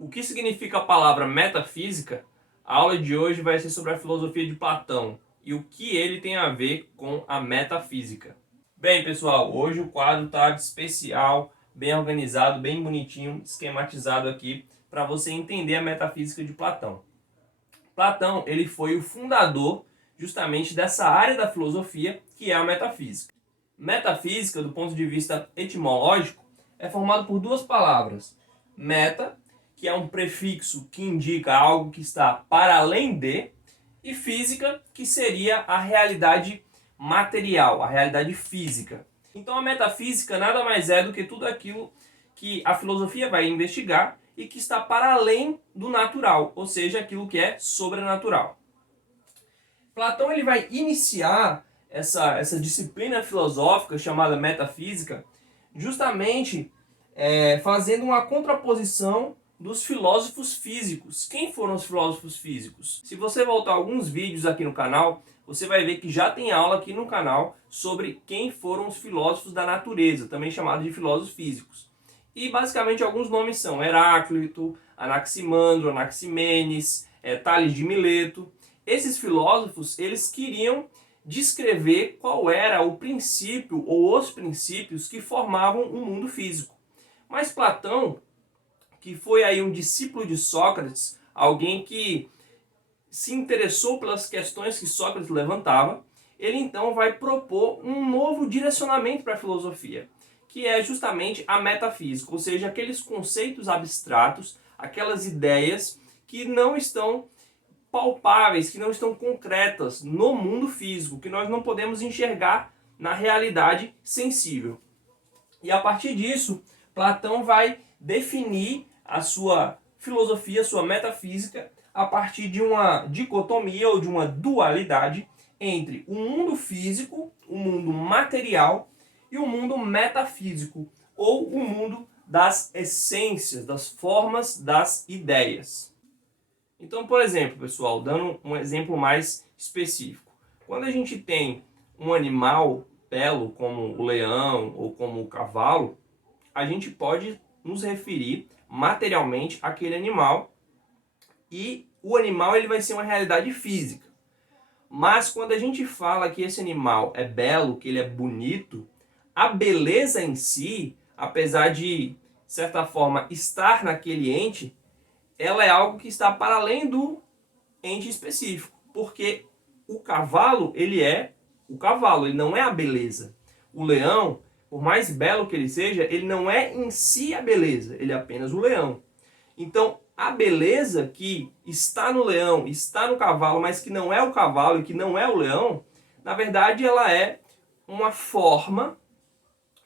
O que significa a palavra metafísica? A aula de hoje vai ser sobre a filosofia de Platão e o que ele tem a ver com a metafísica. Bem, pessoal, hoje o quadro está especial, bem organizado, bem bonitinho, esquematizado aqui para você entender a metafísica de Platão. Platão, ele foi o fundador justamente dessa área da filosofia que é a metafísica. Metafísica, do ponto de vista etimológico, é formado por duas palavras. Meta, que é um prefixo que indica algo que está para além de, e física, que seria a realidade material, a realidade física. Então a metafísica nada mais é do que tudo aquilo que a filosofia vai investigar e que está para além do natural, ou seja, aquilo que é sobrenatural. Platão ele vai iniciar essa disciplina filosófica chamada metafísica justamente fazendo uma contraposição dos filósofos físicos. Quem foram os filósofos físicos? Se você voltar alguns vídeos aqui no canal, você vai ver que já tem aula aqui no canal sobre quem foram os filósofos da natureza, também chamados de filósofos físicos. E basicamente alguns nomes são Heráclito, Anaximandro, Anaximenes, Tales de Mileto. Esses filósofos, eles queriam descrever qual era o princípio ou os princípios que formavam o mundo físico. Mas Platão, que foi aí um discípulo de Sócrates, alguém que se interessou pelas questões que Sócrates levantava, ele então vai propor um novo direcionamento para a filosofia, que é justamente a metafísica, ou seja, aqueles conceitos abstratos, aquelas ideias que não estão palpáveis, que não estão concretas no mundo físico, que nós não podemos enxergar na realidade sensível. E a partir disso, Platão vai definir a sua filosofia, a sua metafísica, a partir de uma dicotomia ou de uma dualidade entre o mundo físico, o mundo material e o mundo metafísico, ou o mundo das essências, das formas, das ideias. Então, por exemplo, pessoal, dando um exemplo mais específico. Quando a gente tem um animal belo, como o leão ou como o cavalo, a gente pode nos referir materialmente àquele animal e o animal ele vai ser uma realidade física. Mas quando a gente fala que esse animal é belo, que ele é bonito, a beleza em si, apesar de certa forma estar naquele ente, ela é algo que está para além do ente específico, porque o cavalo, ele é o cavalo, ele não é a beleza. O leão, por mais belo que ele seja, ele não é em si a beleza, ele é apenas o leão. Então, a beleza que está no leão, está no cavalo, mas que não é o cavalo e que não é o leão, na verdade ela é uma forma,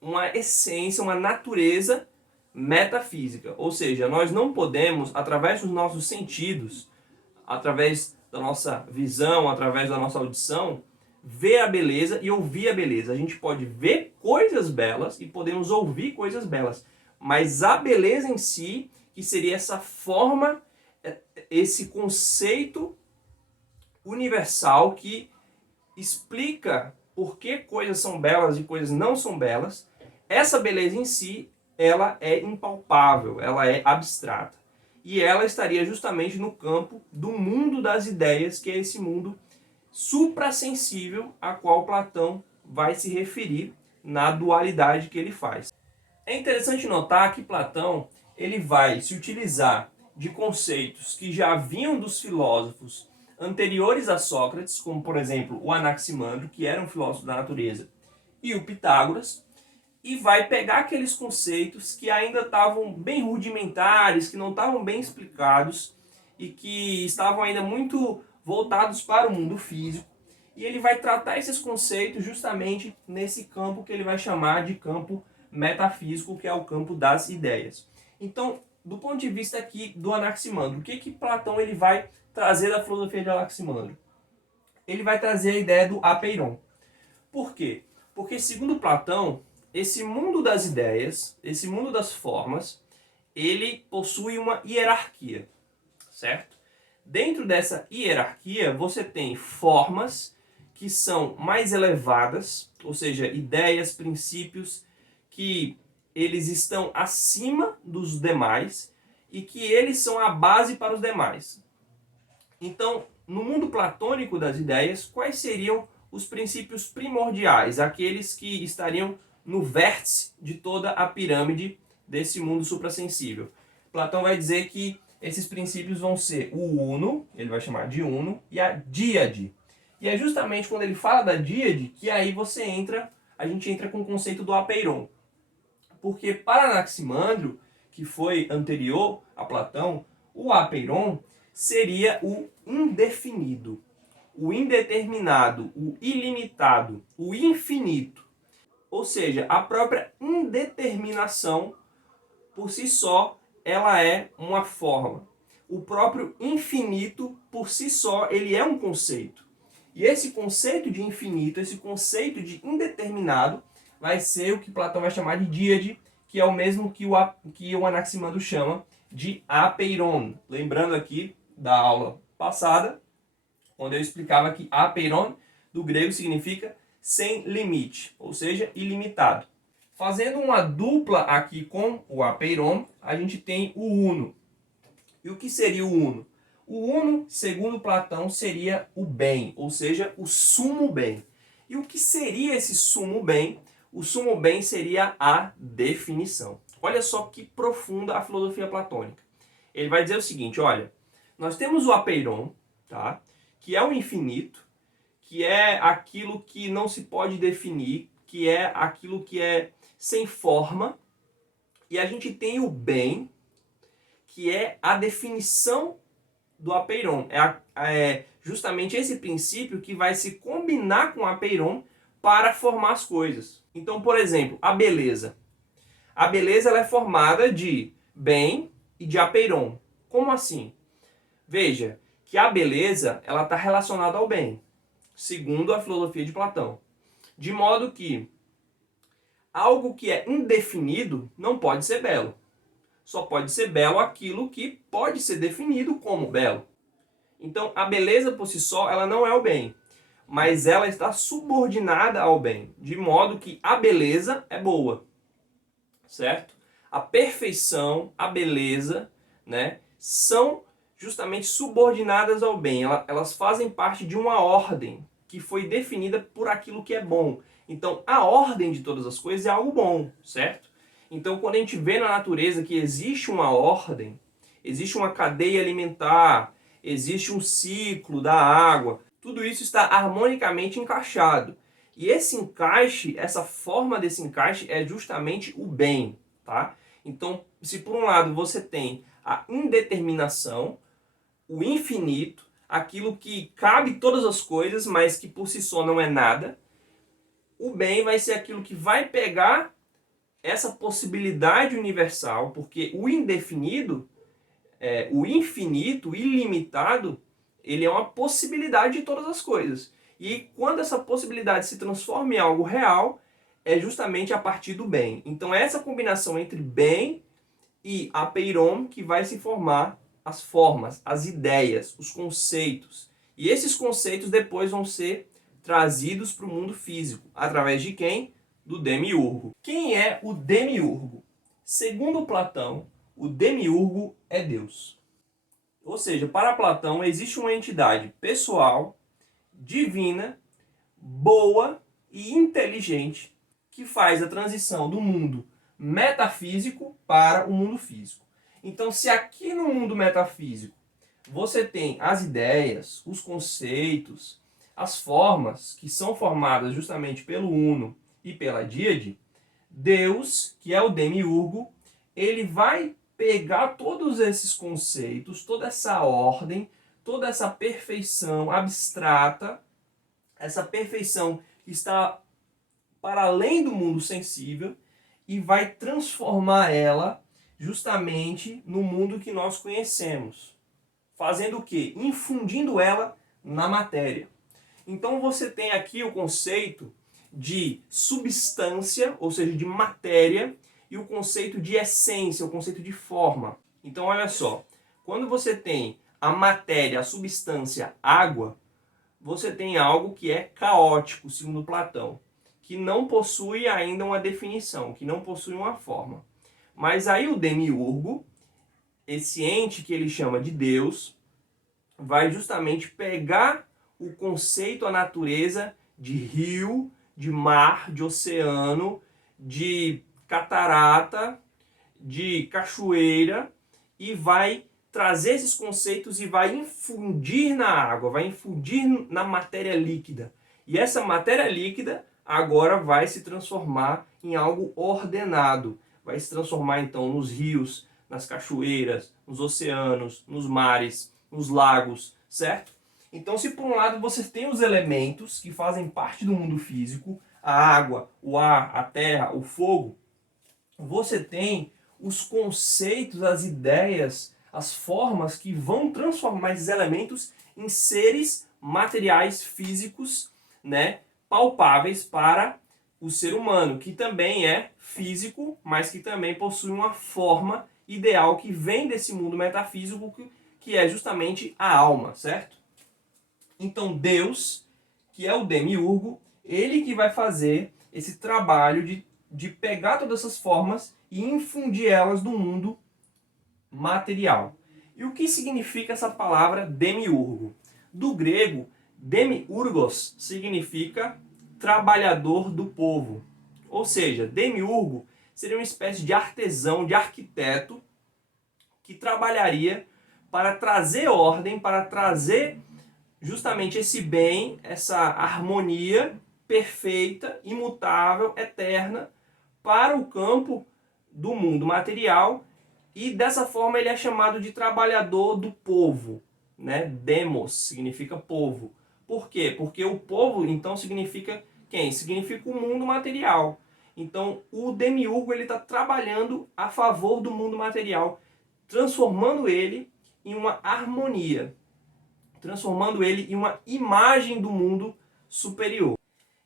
uma essência, uma natureza metafísica. Ou seja, nós não podemos, através dos nossos sentidos, através da nossa visão, através da nossa audição, ver a beleza e ouvir a beleza. A gente pode ver coisas belas e podemos ouvir coisas belas, mas a beleza em si, que seria essa forma, esse conceito universal que explica por que coisas são belas e coisas não são belas, essa beleza em si, ela é impalpável, ela é abstrata. E ela estaria justamente no campo do mundo das ideias, que é esse mundo suprassensível a qual Platão vai se referir na dualidade que ele faz. É interessante notar que Platão ele vai se utilizar de conceitos que já vinham dos filósofos anteriores a Sócrates, como por exemplo o Anaximandro, que era um filósofo da natureza, e o Pitágoras, e vai pegar aqueles conceitos que ainda estavam bem rudimentares, que não estavam bem explicados e que estavam ainda muito voltados para o mundo físico, e ele vai tratar esses conceitos justamente nesse campo que ele vai chamar de campo metafísico, que é o campo das ideias. Então, do ponto de vista aqui do Anaximandro, o que Platão ele vai trazer da filosofia de Anaximandro? Ele vai trazer a ideia do apeiron. Por quê? Porque, segundo Platão, esse mundo das ideias, esse mundo das formas, ele possui uma hierarquia, certo? Dentro dessa hierarquia, você tem formas que são mais elevadas, ou seja, ideias, princípios que eles estão acima dos demais, e que eles são a base para os demais. Então, no mundo platônico das ideias, quais seriam os princípios primordiais, aqueles que estariam no vértice de toda a pirâmide desse mundo suprassensível? Platão vai dizer que esses princípios vão ser o uno, ele vai chamar de uno, e a díade. E é justamente quando ele fala da díade que aí a gente entra com o conceito do apeiron. Porque para Anaximandro, que foi anterior a Platão, o apeiron seria o indefinido, o indeterminado, o ilimitado, o infinito. Ou seja, a própria indeterminação, por si só, ela é uma forma. O próprio infinito, por si só, ele é um conceito. E esse conceito de infinito, esse conceito de indeterminado, vai ser o que Platão vai chamar de díade, que é o mesmo que o Anaximandro chama de apeiron. Lembrando aqui da aula passada, onde eu explicava que apeiron, do grego, significa sem limite, ou seja, ilimitado. Fazendo uma dupla aqui com o apeiron, a gente tem o uno. E o que seria o uno? O uno, segundo Platão, seria o bem, ou seja, o sumo bem. E o que seria esse sumo bem? O sumo bem seria a definição. Olha só que profunda a filosofia platônica. Ele vai dizer o seguinte, olha, nós temos o apeiron, tá? Que é o infinito, que é aquilo que não se pode definir, que é aquilo que é sem forma. E a gente tem o bem, que é a definição do apeiron. É justamente esse princípio que vai se combinar com o apeiron para formar as coisas. Então, por exemplo, a beleza. A beleza ela é formada de bem e de apeiron. Como assim? Veja que a beleza ela está relacionada ao bem, segundo a filosofia de Platão. De modo que algo que é indefinido não pode ser belo. Só pode ser belo aquilo que pode ser definido como belo. Então, a beleza por si só, ela não é o bem, mas ela está subordinada ao bem, de modo que a beleza é boa, certo? A perfeição, a beleza, né, são justamente subordinadas ao bem. Elas fazem parte de uma ordem que foi definida por aquilo que é bom. Então, a ordem de todas as coisas é algo bom, certo? Então, quando a gente vê na natureza que existe uma ordem, existe uma cadeia alimentar, existe um ciclo da água, tudo isso está harmonicamente encaixado. E esse encaixe, essa forma desse encaixe é justamente o bem, tá? Então, se por um lado você tem a indeterminação, o infinito, aquilo que cabe todas as coisas, mas que por si só não é nada, o bem vai ser aquilo que vai pegar essa possibilidade universal, porque o indefinido, o infinito, o ilimitado, ele é uma possibilidade de todas as coisas. E quando essa possibilidade se transforma em algo real, é justamente a partir do bem. Então é essa combinação entre bem e apeiron que vai se formar as formas, as ideias, os conceitos. E esses conceitos depois vão ser trazidos para o mundo físico. Através de quem? Do demiurgo. Quem é o demiurgo? Segundo Platão, o demiurgo é Deus. Ou seja, para Platão existe uma entidade pessoal, divina, boa e inteligente que faz a transição do mundo metafísico para o mundo físico. Então, se aqui no mundo metafísico você tem as ideias, os conceitos, as formas que são formadas justamente pelo Uno e pela Díade, Deus, que é o demiurgo, ele vai pegar todos esses conceitos, toda essa ordem, toda essa perfeição abstrata, essa perfeição que está para além do mundo sensível, e vai transformar ela justamente no mundo que nós conhecemos. Fazendo o quê? Infundindo ela na matéria. Então você tem aqui o conceito de substância, ou seja, de matéria, e o conceito de essência, o conceito de forma. Então olha só, quando você tem a matéria, a substância, água, você tem algo que é caótico, segundo Platão, que não possui ainda uma definição, que não possui uma forma. Mas aí o demiurgo, esse ente que ele chama de Deus vai justamente pegar o conceito, a natureza de rio, de mar, de oceano, de catarata, de cachoeira, e vai trazer esses conceitos e vai infundir na água, vai infundir na matéria líquida. E essa matéria líquida agora vai se transformar em algo ordenado. Vai se transformar então nos rios, nas cachoeiras, nos oceanos, nos mares, nos lagos, certo? Então, se por um lado você tem os elementos que fazem parte do mundo físico, a água, o ar, a terra, o fogo, você tem os conceitos, as ideias, as formas que vão transformar esses elementos em seres materiais físicos, né, palpáveis para o ser humano, que também é físico, mas que também possui uma forma ideal que vem desse mundo metafísico, que é justamente a alma, certo? Então Deus, que é o demiurgo, ele que vai fazer esse trabalho de pegar todas essas formas e infundir elas no mundo material. E o que significa essa palavra demiurgo? Do grego, demiurgos significa trabalhador do povo. Ou seja, demiurgo seria uma espécie de artesão, de arquiteto, que trabalharia para trazer ordem, para trazer justamente esse bem, essa harmonia perfeita, imutável, eterna, para o campo do mundo material, e dessa forma ele é chamado de trabalhador do povo, né? Demos significa povo. Por quê? Porque o povo então significa quem? Significa o mundo material. Então o demiurgo ele está trabalhando a favor do mundo material, transformando ele em uma harmonia, transformando ele em uma imagem do mundo superior.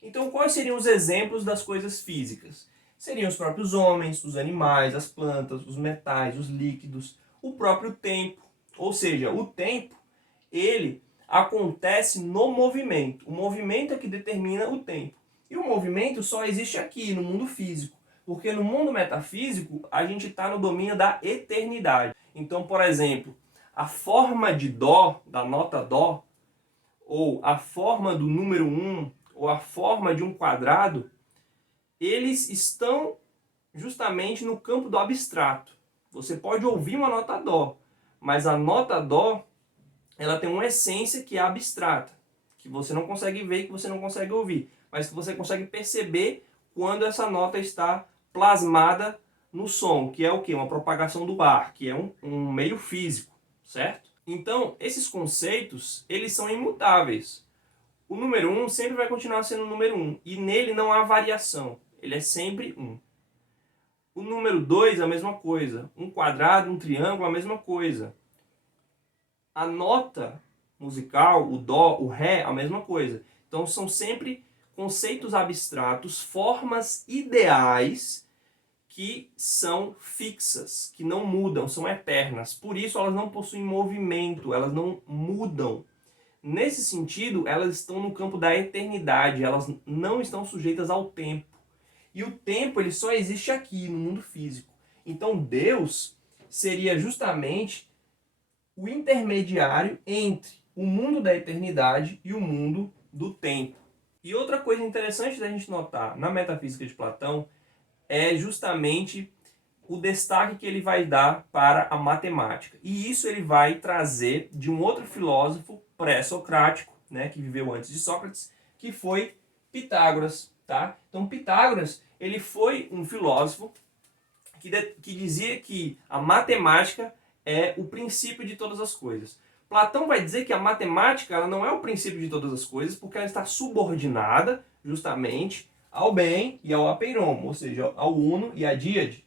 Então, quais seriam os exemplos das coisas físicas? Seriam os próprios homens, os animais, as plantas, os metais, os líquidos, o próprio tempo. Ou seja, o tempo, ele acontece no movimento. O movimento é que determina o tempo. E o movimento só existe aqui, no mundo físico. Porque no mundo metafísico, a gente está no domínio da eternidade. Então, por exemplo, a forma de Dó, da nota Dó, ou a forma do número 1, ou a forma de um quadrado, eles estão justamente no campo do abstrato. Você pode ouvir uma nota Dó, mas a nota Dó, ela tem uma essência que é abstrata, que você não consegue ver e que você não consegue ouvir, mas que você consegue perceber quando essa nota está plasmada no som, que é o quê? Uma propagação do ar, que é um meio físico, certo? Então, esses conceitos, eles são imutáveis. O número 1 sempre vai continuar sendo o número 1, e nele não há variação, ele é sempre 1. O número 2 é a mesma coisa, um quadrado, um triângulo, a mesma coisa. A nota musical, o dó, o ré, a mesma coisa. Então são sempre conceitos abstratos, formas ideais que são fixas, que não mudam, são eternas. Por isso elas não possuem movimento, elas não mudam. Nesse sentido, elas estão no campo da eternidade, elas não estão sujeitas ao tempo. E o tempo ele só existe aqui, no mundo físico. Então Deus seria justamente o intermediário entre o mundo da eternidade e o mundo do tempo. E outra coisa interessante da gente notar na metafísica de Platão é justamente o destaque que ele vai dar para a matemática. E isso ele vai trazer de um outro filósofo pré-socrático, né, que viveu antes de Sócrates, que foi Pitágoras. Tá? Então Pitágoras ele foi um filósofo que dizia que a matemática é o princípio de todas as coisas. Platão vai dizer que a matemática ela não é o princípio de todas as coisas porque ela está subordinada justamente ao bem e ao apeiromo, ou seja, ao uno e à díade.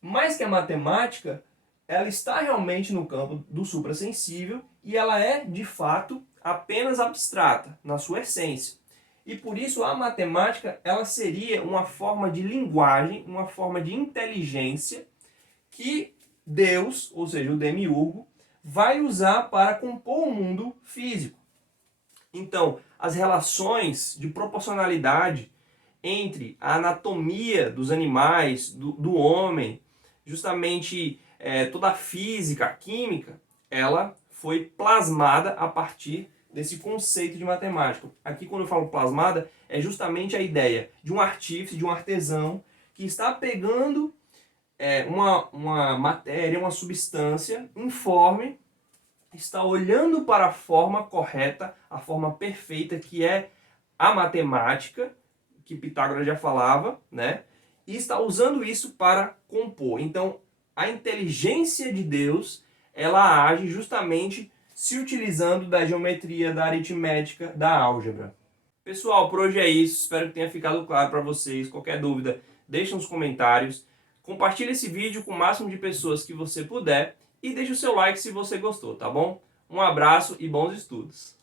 Mas que a matemática ela está realmente no campo do suprassensível e ela é, de fato, apenas abstrata na sua essência. E por isso a matemática ela seria uma forma de linguagem, uma forma de inteligência que Deus, ou seja, o demiurgo, vai usar para compor o mundo físico. Então, as relações de proporcionalidade entre a anatomia dos animais, do homem, justamente toda a física, a química, ela foi plasmada a partir desse conceito de matemática. Aqui, quando eu falo plasmada, é justamente a ideia de um artífice, de um artesão, que está pegando uma matéria, uma substância informe, está olhando para a forma correta, a forma perfeita, que é a matemática, que Pitágoras já falava, né? E está usando isso para compor. Então, a inteligência de Deus, ela age justamente se utilizando da geometria, da aritmética, da álgebra. Pessoal, por hoje é isso. Espero que tenha ficado claro para vocês. Qualquer dúvida, deixe nos comentários. Compartilhe esse vídeo com o máximo de pessoas que você puder e deixe o seu like se você gostou, tá bom? Um abraço e bons estudos!